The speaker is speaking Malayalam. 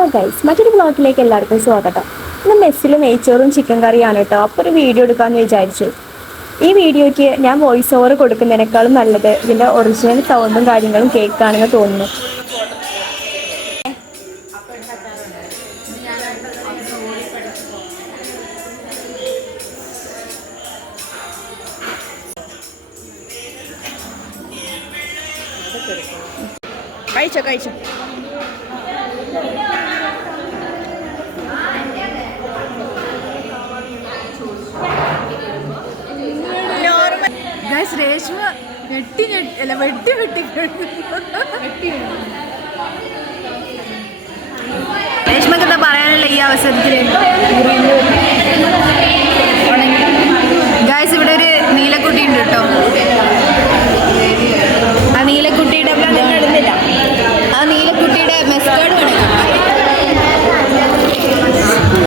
ഹലോ ഗൈസ്, മറ്റൊരു വ്ളോഗിലേക്ക് എല്ലാവർക്കും സ്വാഗതം. ഇന്ന് മെസ്സിൽ നെയ്ച്ചോറും ചിക്കൻ കറിയാണ് കേട്ടോ. അപ്പോൾ ഒരു വീഡിയോ എടുക്കാമെന്ന് വിചാരിച്ചു. ഈ വീഡിയോയ്ക്ക് ഞാൻ വോയിസ് ഓവർ കൊടുക്കുന്നതിനേക്കാളും നല്ലത് ഇതിൻ്റെ ഒറിജിനൽ സൗണ്ടും കാര്യങ്ങളും കേൾക്കുകയാണെന്ന് തോന്നുന്നു. കഴിച്ചോ കഴിച്ചോ. രേഷ്മ വെട്ടി അല്ല വെട്ടി വെട്ടി രേഷ്മക്ക് എന്താ പറയാനുള്ള ഈ അവസരത്തിൽ?